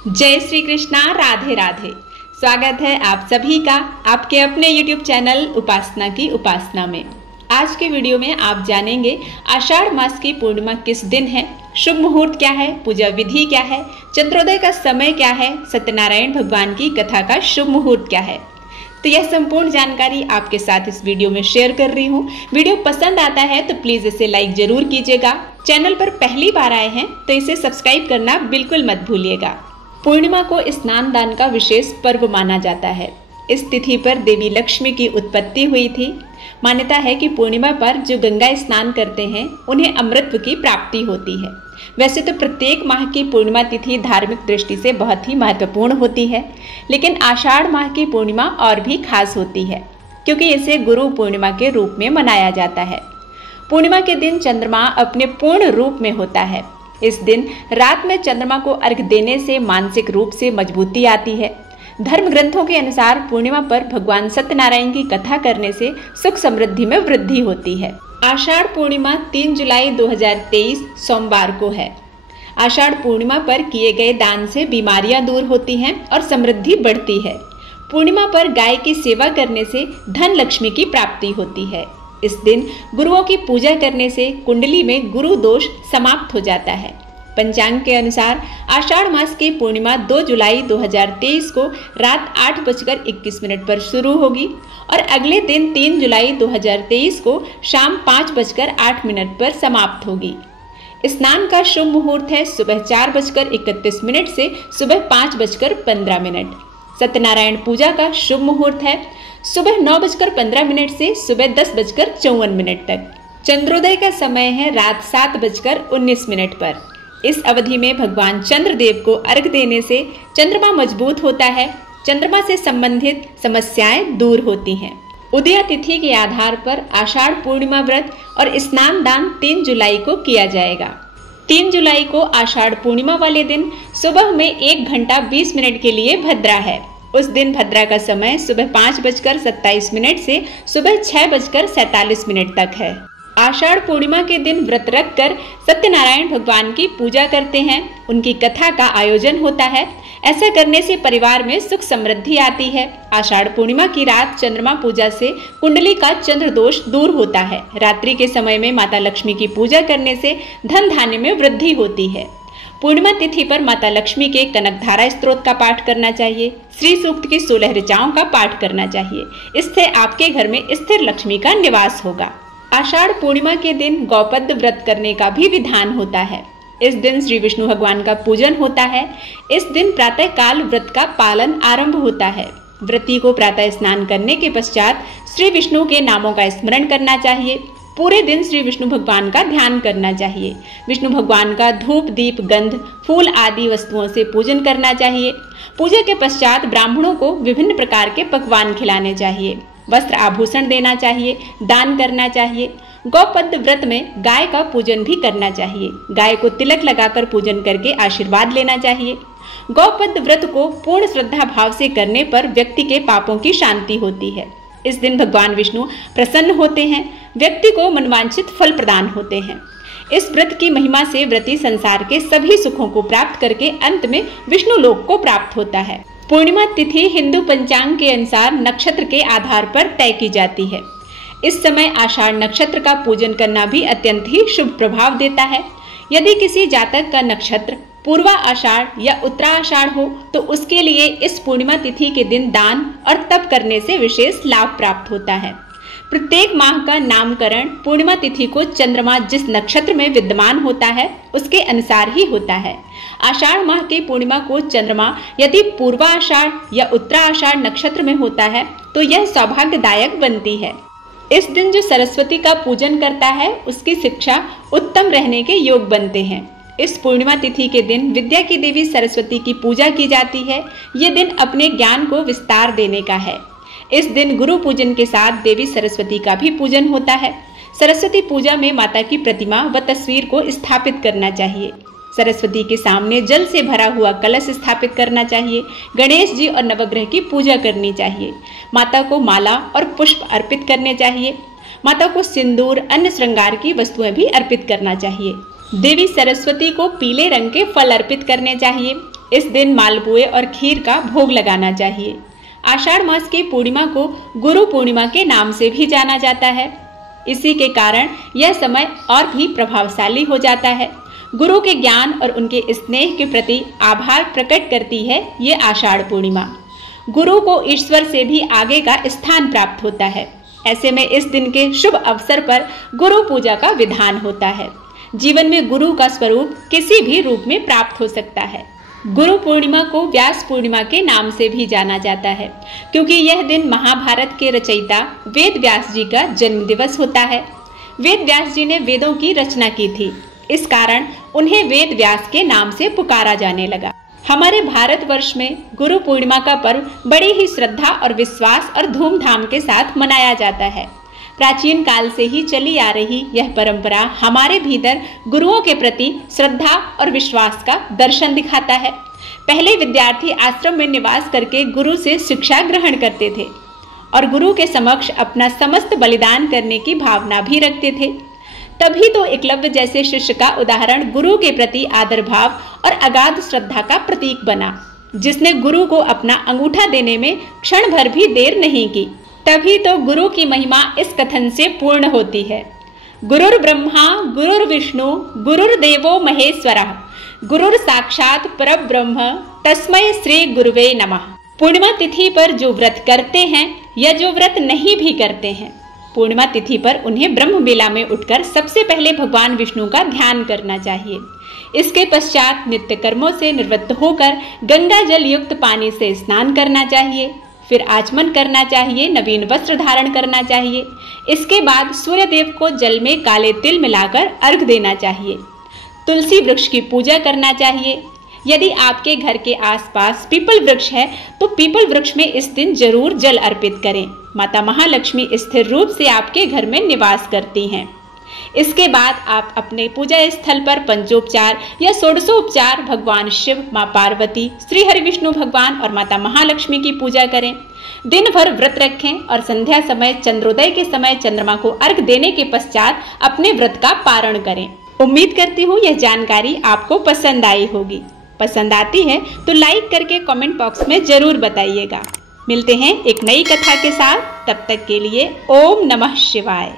जय श्री कृष्णा, राधे राधे। स्वागत है आप सभी का आपके अपने YouTube चैनल उपासना की उपासना में। आज के वीडियो में आप जानेंगे आषाढ़ मास की पूर्णिमा किस दिन है, शुभ मुहूर्त क्या है, पूजा विधि क्या है, चंद्रोदय का समय क्या है, सत्यनारायण भगवान की कथा का शुभ मुहूर्त क्या है। तो यह संपूर्ण जानकारी आपके साथ इस वीडियो में शेयर कर रही हूँ। वीडियो पसंद आता है तो प्लीज इसे लाइक जरूर कीजिएगा। चैनल पर पहली बार आए हैं तो इसे सब्सक्राइब करना बिल्कुल मत भूलिएगा। पूर्णिमा को स्नान दान का विशेष पर्व माना जाता है। इस तिथि पर देवी लक्ष्मी की उत्पत्ति हुई थी। मान्यता है कि पूर्णिमा पर जो गंगा स्नान करते हैं उन्हें अमृत की प्राप्ति होती है। वैसे तो प्रत्येक माह की पूर्णिमा तिथि धार्मिक दृष्टि से बहुत ही महत्वपूर्ण होती है, लेकिन आषाढ़ माह की पूर्णिमा और भी खास होती है क्योंकि इसे गुरु पूर्णिमा के रूप में मनाया जाता है। पूर्णिमा के दिन चंद्रमा अपने पूर्ण रूप में होता है। इस दिन रात में चंद्रमा को अर्घ्य देने से मानसिक रूप से मजबूती आती है। धर्म ग्रंथों के अनुसार पूर्णिमा पर भगवान सत्यनारायण की कथा करने से सुख समृद्धि में वृद्धि होती है। आषाढ़ पूर्णिमा 3 जुलाई 2023 सोमवार को है। आषाढ़ पूर्णिमा पर किए गए दान से बीमारियां दूर होती हैं और समृद्धि बढ़ती है। पूर्णिमा पर गाय की सेवा करने से धन लक्ष्मी की प्राप्ति होती है। इस दिन गुरुओं की पूजा करने से कुंडली में गुरु दोष समाप्त हो जाता है। पंचांग के अनुसार आषाढ़ मास की पूर्णिमा 2 जुलाई 2023 को रात 8:21 पर शुरू होगी और अगले दिन 3 जुलाई 2023 को शाम 5:08 पर समाप्त होगी। स्नान का शुभ मुहूर्त है सुबह 4:31 से सुबह 5:15। सत्यनारायण पूजा का शुभ मुहूर्त है सुबह 9:15 से सुबह 10:54 तक। चंद्रोदय का समय है रात 7:19 पर। इस अवधि में भगवान चंद्रदेव को अर्घ देने से चंद्रमा मजबूत होता है। चंद्रमा से संबंधित समस्याएं दूर होती हैं। उदय तिथि के आधार पर आषाढ़ पूर्णिमा व्रत और स्नान दान 3 जुलाई को किया जाएगा। 3 जुलाई को आषाढ़ पूर्णिमा वाले दिन सुबह में 1 घंटा 20 मिनट के लिए भद्रा है। उस दिन भद्रा का समय सुबह 5:27 से सुबह 6:47 तक है। आषाढ़ पूर्णिमा के दिन व्रत रखकर सत्यनारायण भगवान की पूजा करते हैं। उनकी कथा का आयोजन होता है। ऐसा करने से परिवार में सुख समृद्धि आती है। आषाढ़ पूर्णिमा की रात चंद्रमा पूजा से कुंडली का चंद्र दोष दूर होता है। रात्रि के समय में माता लक्ष्मी की पूजा करने से धन धान्य में वृद्धि होती है। पूर्णिमा तिथि पर माता लक्ष्मी के कनकधारा स्तोत्र का पाठ करना चाहिए। श्री सूक्त की 16 ऋचाओं का पाठ करना चाहिए। इससे आपके घर में स्थिर लक्ष्मी का निवास होगा। आषाढ़ पूर्णिमा के दिन गौपद व्रत करने का भी विधान होता है। इस दिन श्री विष्णु भगवान का पूजन होता है। इस दिन प्रातः काल व्रत का पालन आरंभ होता है। व्रती को प्रातः स्नान करने के पश्चात श्री विष्णु के नामों का स्मरण करना चाहिए। पूरे दिन श्री विष्णु भगवान का ध्यान करना चाहिए। विष्णु भगवान का धूप दीप गंध फूल आदि वस्तुओं से पूजन करना चाहिए। पूजा के पश्चात ब्राह्मणों को विभिन्न प्रकार के पकवान खिलाने चाहिए। वस्त्र आभूषण देना चाहिए, दान करना चाहिए। गौपद व्रत में गाय का पूजन भी करना चाहिए। गाय को तिलक लगाकर पूजन करके आशीर्वाद लेना चाहिए। गौपद व्रत को पूर्ण श्रद्धा भाव से करने पर व्यक्ति के पापों की शांति होती है। इस दिन भगवान विष्णु प्रसन्न होते हैं। व्यक्ति को मनवांछित फल प्रदान होते हैं। इस व्रत की महिमा से व्रती संसार के सभी सुखों को प्राप्त करके अंत में विष्णु लोक को प्राप्त होता है। पूर्णिमा तिथि हिंदू पंचांग के अनुसार नक्षत्र के आधार पर तय की जाती है। इस समय आषाढ़ नक्षत्र का पूजन करना भी अत्यंत ही शुभ प्रभाव देता है। यदि किसी जातक का नक्षत्र पूर्वा आषाढ़ या उत्तरा आषाढ़ हो तो उसके लिए इस पूर्णिमा तिथि के दिन दान और तप करने से विशेष लाभ प्राप्त होता है। प्रत्येक माह का नामकरण पूर्णिमा तिथि को चंद्रमा जिस नक्षत्र में विद्यमान होता है उसके अनुसार ही होता है। आषाढ़ माह की पूर्णिमा को चंद्रमा यदि पूर्वा आषाढ़ या उत्तरा आषाढ़ नक्षत्र में होता है तो यह सौभाग्यदायक बनती है। इस दिन जो सरस्वती का पूजन करता है उसकी शिक्षा उत्तम रहने के योग बनते हैं। इस पूर्णिमा तिथि के दिन विद्या की देवी सरस्वती की पूजा की जाती है। ये दिन अपने ज्ञान को विस्तार देने का है। इस दिन गुरु पूजन के साथ देवी सरस्वती का भी पूजन होता है। सरस्वती पूजा में माता की प्रतिमा व तस्वीर को स्थापित करना चाहिए। सरस्वती के सामने जल से भरा हुआ कलश स्थापित करना चाहिए। गणेश जी और नवग्रह की पूजा करनी चाहिए। माता को माला और पुष्प अर्पित करने चाहिए। माता को सिंदूर अन्य श्रृंगार की वस्तुएं भी अर्पित करना चाहिए। देवी सरस्वती को पीले रंग के फल अर्पित करने चाहिए। इस दिन मालपुए और खीर का भोग लगाना चाहिए। आषाढ़ मास की पूर्णिमा को गुरु पूर्णिमा के नाम से भी जाना जाता है। इसी के कारण यह समय और भी प्रभावशाली हो जाता है। गुरु के ज्ञान और उनके स्नेह के प्रति आभार प्रकट करती है ये आषाढ़ पूर्णिमा। गुरु को ईश्वर से भी आगे का स्थान प्राप्त होता है। ऐसे में इस दिन के शुभ अवसर पर गुरु पूजा का विधान होता है। जीवन में गुरु का स्वरूप किसी भी रूप में प्राप्त हो सकता है। गुरु पूर्णिमा को व्यास पूर्णिमा के नाम से भी जाना जाता है, क्योंकि यह दिन महाभारत के रचयिता वेद व्यास जी का जन्म दिवस होता है। वेद व्यास जी ने वेदों की रचना की थी, इस कारण उन्हें वेद व्यास के नाम से पुकारा जाने लगा। हमारे भारतवर्ष में गुरु पूर्णिमा का पर्व बड़ी ही श्रद्धा और विश्वास और धूमधाम के साथ मनाया जाता है। प्राचीन काल से ही चली आ रही यह परंपरा हमारे भीतर गुरुओं के प्रति श्रद्धा और विश्वास का दर्शन दिखाता है। पहले विद्यार्थी आश्रम में निवास करके गुरु से शिक्षा ग्रहण करते थे और गुरु के समक्ष अपना समस्त बलिदान करने की भावना भी रखते थे। तभी तो एकलव्य जैसे शिष्य का उदाहरण गुरु के प्रति आदर भाव और अगाध श्रद्धा का प्रतीक बना, जिसने गुरु को अपना अंगूठा देने में क्षण भर भी देर नहीं की। तभी तो गुरु की महिमा इस कथन से पूर्ण होती है। गुरुर् ब्रह्मा गुरुर्विष्णु गुरुर्देवो महेश्वरः गुरुर साक्षात परब्रह्म तस्मै श्री गुरुवे नमः। पूर्णिमा तिथि पर जो व्रत करते हैं या जो व्रत नहीं भी करते हैं, पूर्णिमा तिथि पर उन्हें ब्रह्म बेला में उठकर सबसे पहले भगवान विष्णु का ध्यान करना चाहिए। इसके पश्चात नित्य कर्मों से निवृत्त होकर गंगा जल युक्त पानी से स्नान करना चाहिए। फिर आचमन करना चाहिए, नवीन वस्त्र धारण करना चाहिए। इसके बाद सूर्य देव को जल में काले तिल मिलाकर अर्घ देना चाहिए। तुलसी वृक्ष की पूजा करना चाहिए। यदि आपके घर के आसपास पीपल वृक्ष है तो पीपल वृक्ष में इस दिन जरूर जल अर्पित करें। माता महालक्ष्मी स्थिर रूप से आपके घर में निवास करती हैं। इसके बाद आप अपने पूजा स्थल पर पंचोपचार या षोडशोपचार भगवान शिव, माँ पार्वती, श्री हरि विष्णु भगवान और माता महालक्ष्मी की पूजा करें। दिन भर व्रत रखें और संध्या समय चंद्रोदय के समय चंद्रमा को अर्घ देने के पश्चात अपने व्रत का पारण करें। उम्मीद करती हूँ यह जानकारी आपको पसंद आई होगी। पसंद आती है तो लाइक करके कमेंट बॉक्स में जरूर बताइएगा। मिलते हैं एक नई कथा के साथ, तब तक के लिए ओम नमः शिवाय।